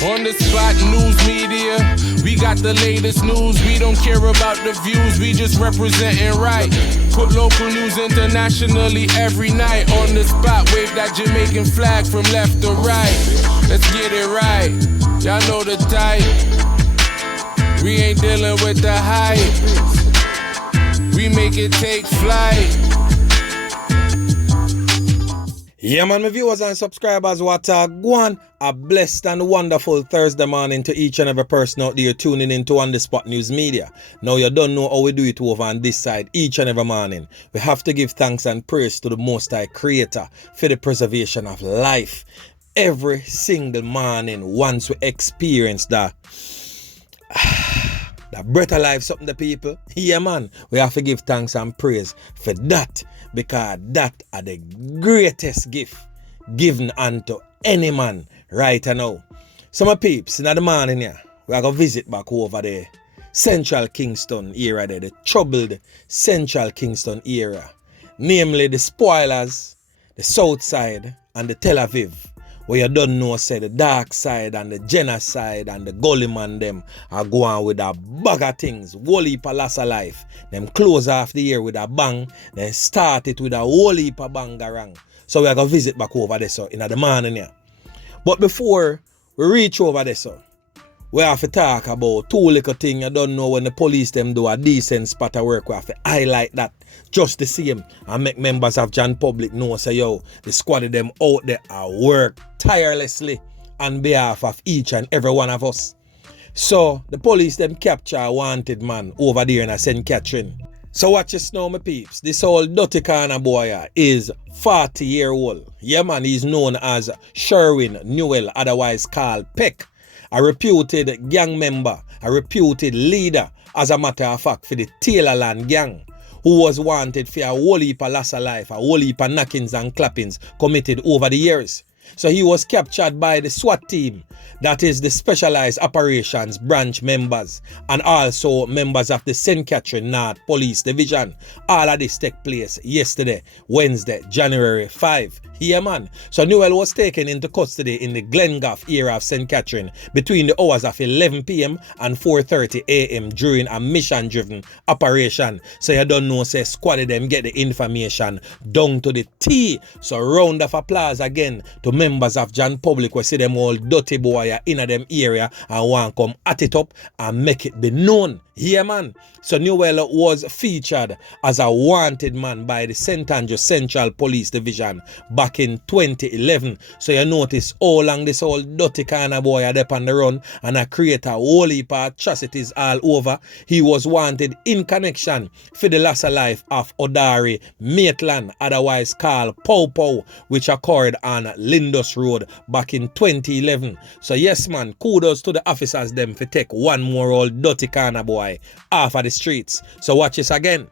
On the spot news media, we got the latest news. We don't care about the views, we just representing right. Put local news internationally every night. On the spot, wave that Jamaican flag from left to right. Let's get it right, y'all know the type. We ain't dealing with the hype. We make it take flight. Yeah, man, my viewers and subscribers, what a blessed and wonderful Thursday morning to each and every person out there tuning into On The Spot News Media. Now you don't know how we do it over on this side each and every morning. We have to give thanks and praise to the Most High Creator for the preservation of life. Every single morning, once we experience that breath of life, something the people, yeah man, we have to give thanks and praise for that, because that are the greatest gift given unto any man right now. So my peeps, in the morning here, we are going to visit back over there, Central Kingston area there, the troubled Central Kingston area, namely the spoilers, the South Side and the Tel Aviv. Where you don't know, say the Darksyde and the Genasyde and the Gully man them are going with a bag of things, whole heap of loss of life. Them close off the year with a bang, then start it with a whole heap of bangarang. So we are going to visit back over there so in the morning here. But before we reach over there so, we have to talk about two little things. You don't know when the police them do a decent spot of work. We have to highlight that just the same and make members of Jan Public know say yo, the squad of them out there are work tirelessly on behalf of each and every one of us. So the police them capture a wanted man over there in St. Catherine. So watch this now, my peeps. This old dirty corner boy is 40-year-old. Yeah man, he's known as Sherwin Newell, otherwise called Peck. A reputed gang member, a reputed leader, as a matter of fact, for the Taylorland gang, who was wanted for a whole heap of loss of life, a whole heap of knockings and clappings committed over the years. So he was captured by the SWAT team, that is the Specialized Operations Branch members, and also members of the St. Catherine North Police Division. All of this took place yesterday, Wednesday, January 5. Yeah man, so Newell was taken into custody in the Glengoff area of St. Catherine between the hours of 11 p.m. and 4:30 a.m. during a mission-driven operation. So you don't know, say squad of them get the information down to the T. So round of applause again to members of Jan Public. We see them all dirty boy in them area and want come at it up and make it be known. Yeah man, so Newell was featured as a wanted man by the St. Andrew Central Police Division back in 2011. So you notice how long this old dirty kind of boy are up on the run and I create a whole heap of atrocities all over. He was wanted in connection for the loss of life of Odari Maitland, otherwise called Pow Pow, which occurred on Lindus Road back in 2011. So yes man, kudos to the officers them for take one more old dirty kind of boy off of the streets. So watch this again.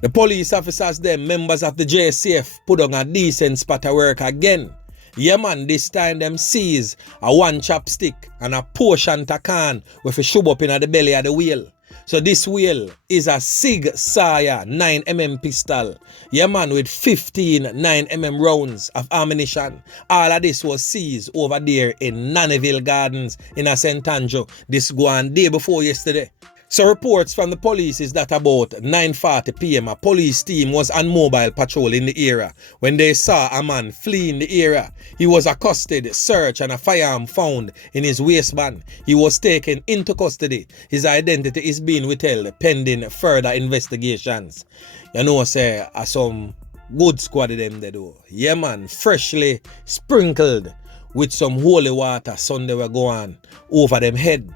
The police officers them, members of the JCF, put on a decent spot of work again. Yeah man, this time them seize a one chopstick and a portion takan with a shove up in the belly of the wheel. So this wheel is a Sig Sauer 9mm pistol. Yeah man, with 15 9mm rounds of ammunition. All of this was seized over there in Nannyville Gardens in a St. Andrew. This go on day before yesterday. So reports from the police is that about 9:40 p.m. a police team was on mobile patrol in the area when they saw a man fleeing the area. He was accosted, searched, and a firearm found in his waistband. He was taken into custody. His identity is being withheld pending further investigations. You know, say, some good squad of them they do. Yeah man, freshly sprinkled with some holy water Sunday were going over them head.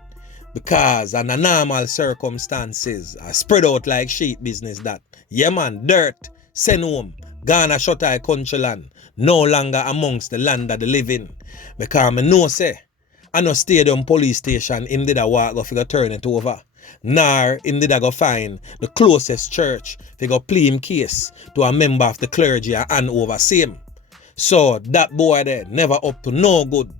Because under normal circumstances, I spread out like sheep business that. Yeah man, dirt, send home, Ghana shut eye country land, no longer amongst the land of the living. Because I know say, I no stadium police station, him did a walk go figure turn it over. Nor him did a go find the closest church figure plea him case to a member of the clergy and oversee him. So that boy there never up to no good.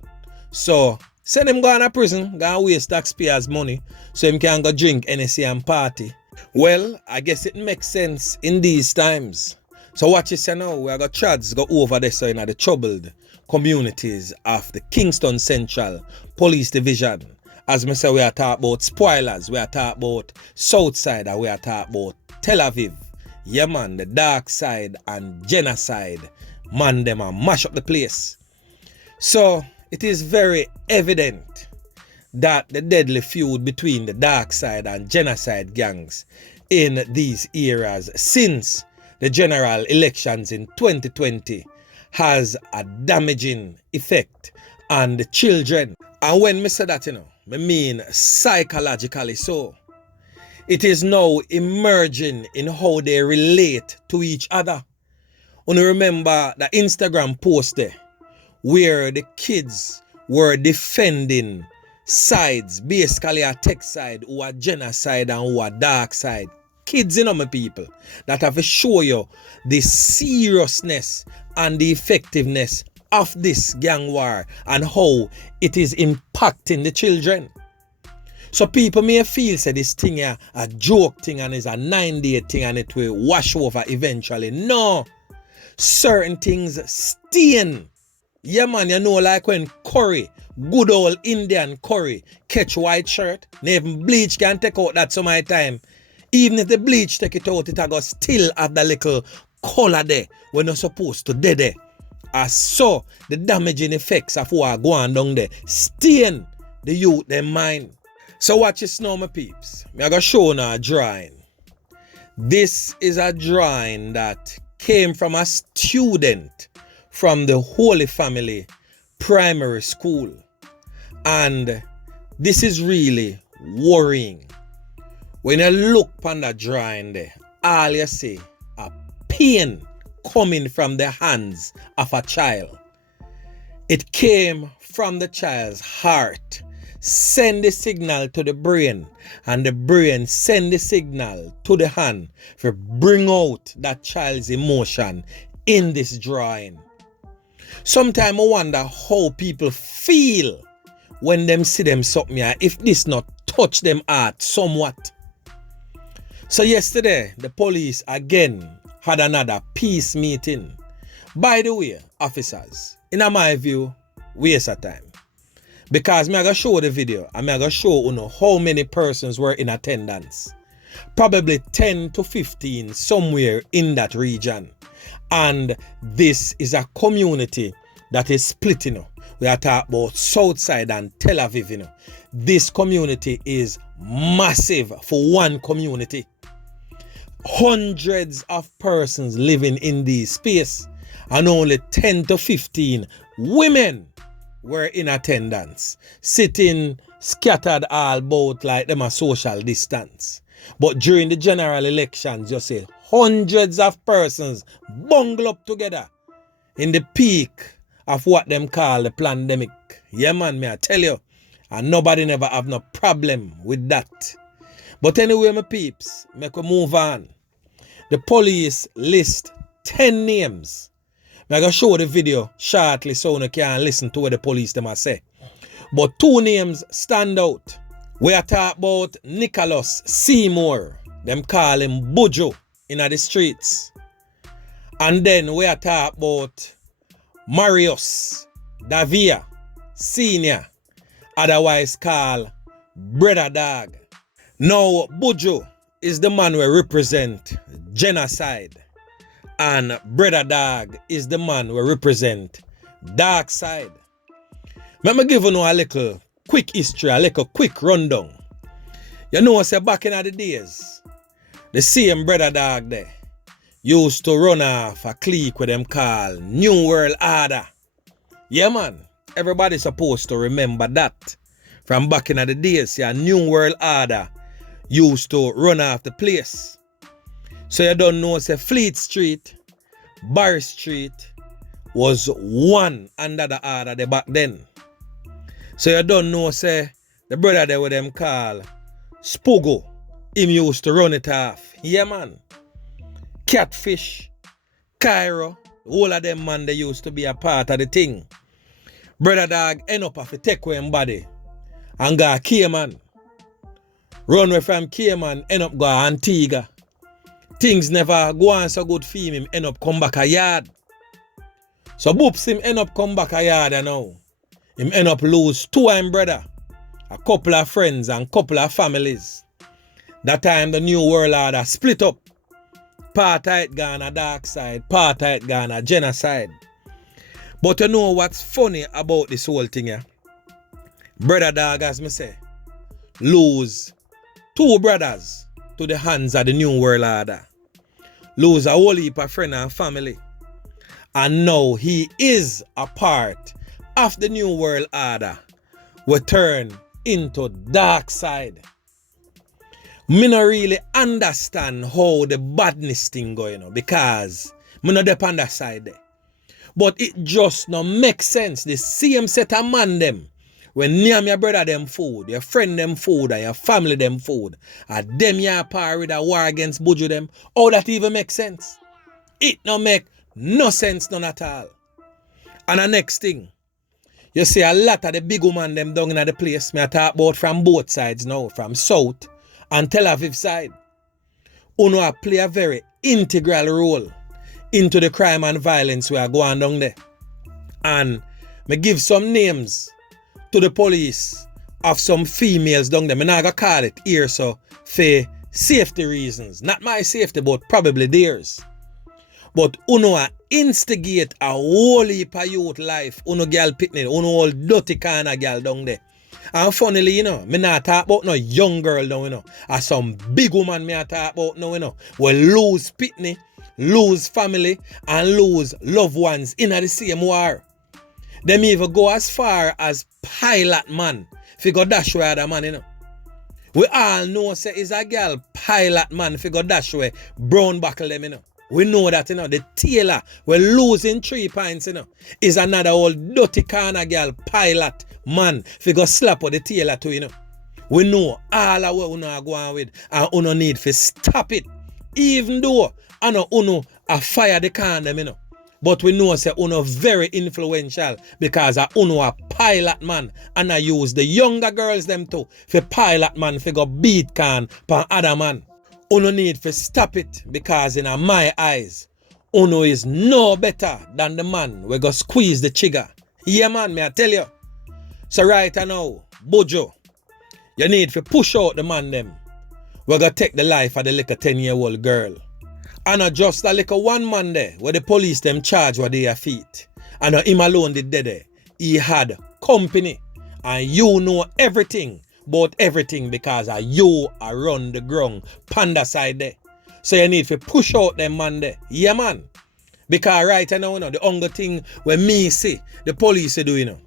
So send him go to prison, go and waste taxpayers' money so him can go drink NSC and party. Well, I guess it makes sense in these times. So watch this now, we got trads go over there so in the troubled communities of the Kingston Central police division. As me say, we are talking about spoilers, we are talking about Southside, and we are talking about Tel Aviv. Yeah man, the Darksyde and Genasyde. Man, them a mash up the place. So it is very evident that the deadly feud between the Darksyde and Genasyde gangs in these eras since the general elections in 2020 has a damaging effect on the children. And when me say that, I mean psychologically so. It is now emerging in how they relate to each other. And remember the Instagram post there where the kids were defending sides, basically a tech side, who are Genasyde and who are Darksyde. Kids, my people, that have to show you the seriousness and the effectiveness of this gang war and how it is impacting the children. So people may feel say this thing a joke thing and is a 9-day thing and it will wash over eventually. No. Certain things stain. Yeah man, like when curry, good old Indian curry, catch white shirt, even bleach can take out that some of the time. Even if the bleach take it out, it a go still have the little color there when you're supposed to there. As so, the damaging effects of what go on down there stain the youth, their mind. So watch this now, my peeps. I'm going to show you a drawing. This is a drawing that came from a student from the Holy Family Primary School. And this is really worrying. When you look on the drawing there, all you see a pain coming from the hands of a child. It came from the child's heart. Send the signal to the brain, and the brain send the signal to the hand for bring out that child's emotion in this drawing. Sometimes I wonder how people feel when them see them something here, if this not touch them heart somewhat. So yesterday, the police again had another peace meeting. By the way, officers, in my view, waste of time. Because I'm going to show the video and I'm going to show you how many persons were in attendance. Probably 10 to 15 somewhere in that region. And this is a community that is split. We are talking about Southside and Tel Aviv. This community is massive for one community. Hundreds of persons living in this space. And only 10 to 15 women were in attendance, sitting scattered all about like them a social distance. But during the general elections, you see hundreds of persons bungle up together in the peak of what them call the pandemic. Yeah man, me I tell you, and nobody never have no problem with that. But anyway, my peeps, make we move on. The police list 10 names. I'm going to show the video shortly so you can listen to what the police them say. But 2 names stand out. We are talking about Nicholas Seymour. Them call him Bujo in the streets. And then we are talking about Marius Davia Senior, otherwise called Brother Dog. Now Bujo is the man who represent Genasyde. And Brother Dog is the man who represent Darksyde. Let me give you a little quick history, a little quick rundown. You know, say back in the days, the same Brother Dog there used to run off a clique with them called New World Order. Yeah man, everybody's supposed to remember that. From back in the days, yeah, New World Order used to run off the place. So you don't know, say Fleet Street, Bar Street was one under the order there back then. So you don't know, say the brother there with them call Spogo, him used to run it off. Yeah man. Catfish, Cairo, all of them man they used to be a part of the thing. Brother Dog end up have to take away him body and go Cayman. Run away from Cayman, end up go Antigua. Things never go on so good for him end up come back a yard. So Boops him end up come back a yard now. Him end up lose 2 of him brother, a couple of friends and couple of families. That time the New World Order split up. Part of it gone a Darksyde, part of it gone a Genasyde. But you know what's funny about this whole thing here? Brother Dog, as me say, lose 2 brothers to the hands of the New World Order. Lose a whole heap of friends and family. And now he is a part of the New World Order. We turn into Darksyde. Me no really understand how the badness thing going on because me no dep on that side there. But it just no make sense. The same set of man them when name your brother them food, your friend them food, and your family them food, and them your par with a war against Buju them, how that even make sense? It no make no sense none at all. And the next thing, you see a lot of the big woman them down in the place, me I talk about from both sides now, from South and Tel Aviv side. Uno play a very integral role into the crime and violence we are going down there. And me give some names to the police of some females down there. Me not gonna call it here so for safety reasons. Not my safety, but probably theirs. But uno instigate a whole heap of youth life. Uno girl picnic, uno all dirty kind of girl down there. And funnily, you know, me not talk about no young girl now, you know. Or some big woman me I talk about now, you know. We lose pitney, lose family, and lose loved ones in the same war. Them even go as far as pilot man. If you go dash way other man, you know. We all know say is a girl pilot man if you go dash way brown buckle them, you know. We know that, you know, the tailor we're losing 3 points, you know, is another old dirty kind of girl pilot man if you go slap on the tailor too, you know. We know all of what uno are going with and uno need to stop it. Even though I know uno a fire the condom, you know. But we know say uno very influential because uno a pilot man and I use the younger girls them too for pilot man for go beat can pan other man. Uno need to stop it because in my eyes, Uno is no better than the man we go squeeze the trigger. Yeah man, me I tell you. So right now, Buju, you need to push out the man them. We go take the life of the little 10-year-old girl. And not just a little one man there where the police them charge what their feet. And not him alone did there. He had company. And you know everything. About everything because you are run the ground panda side there. So you need to push out them man there. Yeah man. Because right now, you know, the only thing where me see the police do, you know,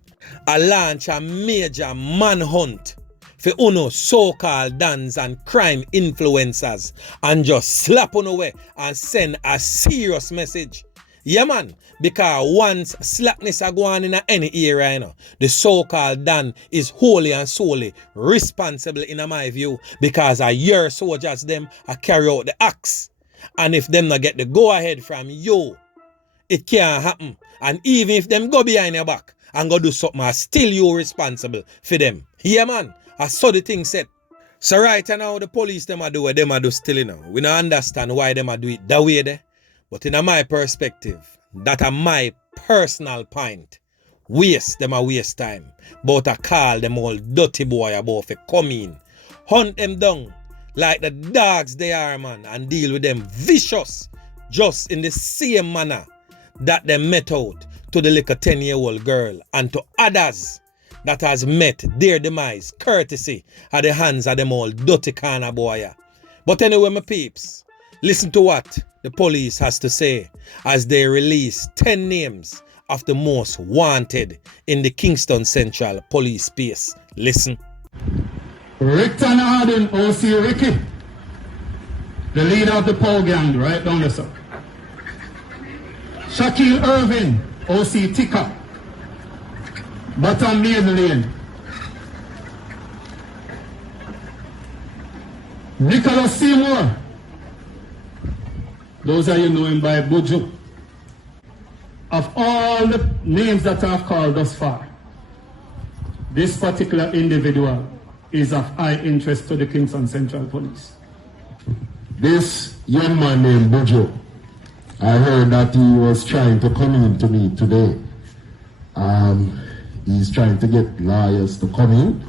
I launch a major manhunt for uno so-called dance and crime influencers and just slap on away and send a serious message. Yeah man, because once slackness are going in any area, you know, the so-called Dan is wholly and solely responsible in my view because your soldiers them carry out the acts. And if them not get the go-ahead from you, it can't happen. And even if them go behind your back and go do something, still you responsible for them. Yeah man, I saw the thing said. So right now the police them do what them do still, you know. We don't understand why them do it that way there. But in my perspective, that are my personal point. Waste them a waste time. But I call them all dirty boy about to come in. Hunt them down like the dogs they are, man. And deal with them vicious. Just in the same manner that they met out to the little 10-year-old girl. And to others that has met their demise. Courtesy at the hands of them all dirty kind of boy. But anyway, my peeps. Listen to what the police has to say as they release 10 names of the most wanted in the Kingston Central police space. Listen. Rickton Arden, OC Ricky, the leader of the Pow Gang, right down the south. Shaquille Irvin, OC Tika, Bottom Maiden Lane. Nicholas Seymour, those are you knowing by Buju. Of all the names that I've called thus far, this particular individual is of high interest to the Kingston Central Police. This young man named Buju, I heard that he was trying to come in to me today. he's trying to get lawyers to come in.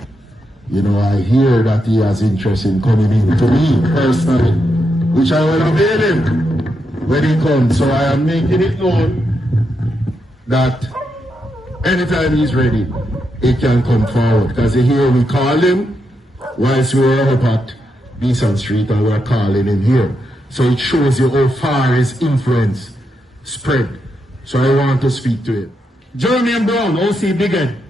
You know, I hear that he has interest in coming in to me personally, which I will avail him when he comes. So I am making it known that anytime he's ready, he can come forward. Because here we call him whilst we were up at Beeson Street and we're calling him here. So it shows you how far his influence spread. So I want to speak to him. Jeremy Brown, OC Big Head.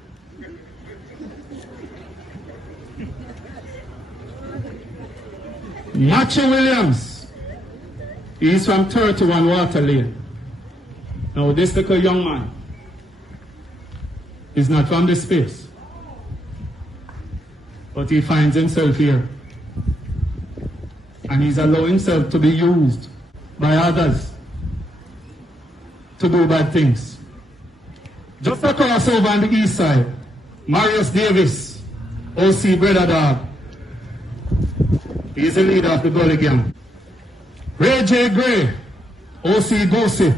Matthew Williams, he's from 31 Water Lane. Now this little young man is not from this space, but he finds himself here. And he's allowing himself to be used by others to do bad things. Just across over on the east side, Marius Davis, OC Brother Dog. He's the leader of the Gully Gang. Ray J. Gray, OC Gossip.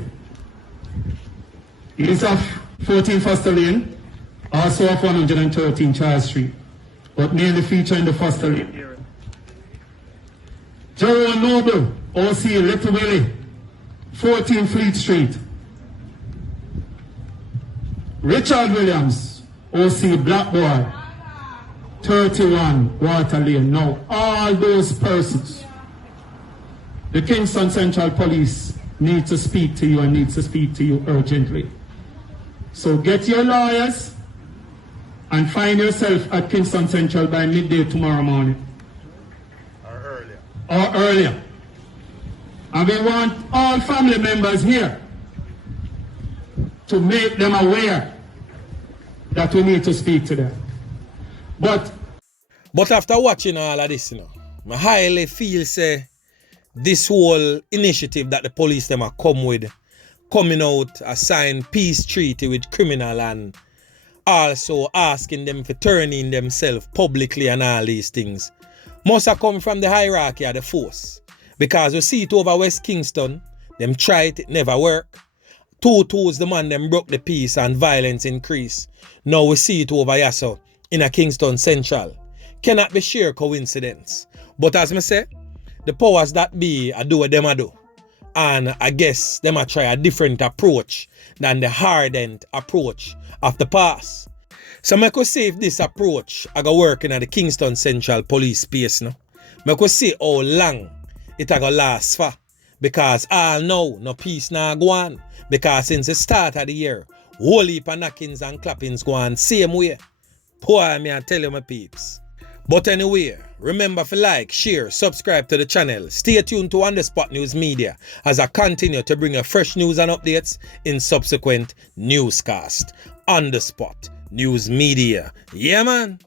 He's of 14 Foster Lane, also of 113 Charles Street, but mainly feature in the Foster Lane area. Jerome Noble, OC Little Willie, 14 Fleet Street. Richard Williams, OC Black Boy, 31 Water Lane. Now, all those persons, the Kingston Central Police need to speak to you and needs to speak to you urgently. So get your lawyers and find yourself at Kingston Central by midday tomorrow morning. Or earlier. And we want all family members here to make them aware that we need to speak to them. But after watching all of this, I highly feel say this whole initiative that the police them are come with, coming out, a sign peace treaty with criminal and also asking them for turning themselves publicly and all these things, must have come from the hierarchy of the force. Because we see it over West Kingston, them tried, it never worked. 2-2 the man them broke the peace and violence increased. Now we see it over here so in a Kingston Central. Cannot be sheer coincidence. But as I say, the powers that be do what them do. And I guess them a try a different approach than the hardened approach of the past. So I could see if this approach I go working at the Kingston Central Police space now. I could see how long it a go last for. Because all now, no peace now go on. Because since the start of the year, whole heap of knockings and clappings go on same way. Boy, me I tell you my peeps. But anyway, remember to like, share, subscribe to the channel. Stay tuned to On The Spot News Media as I continue to bring you fresh news and updates in subsequent newscast. On The Spot News Media. Yeah, man.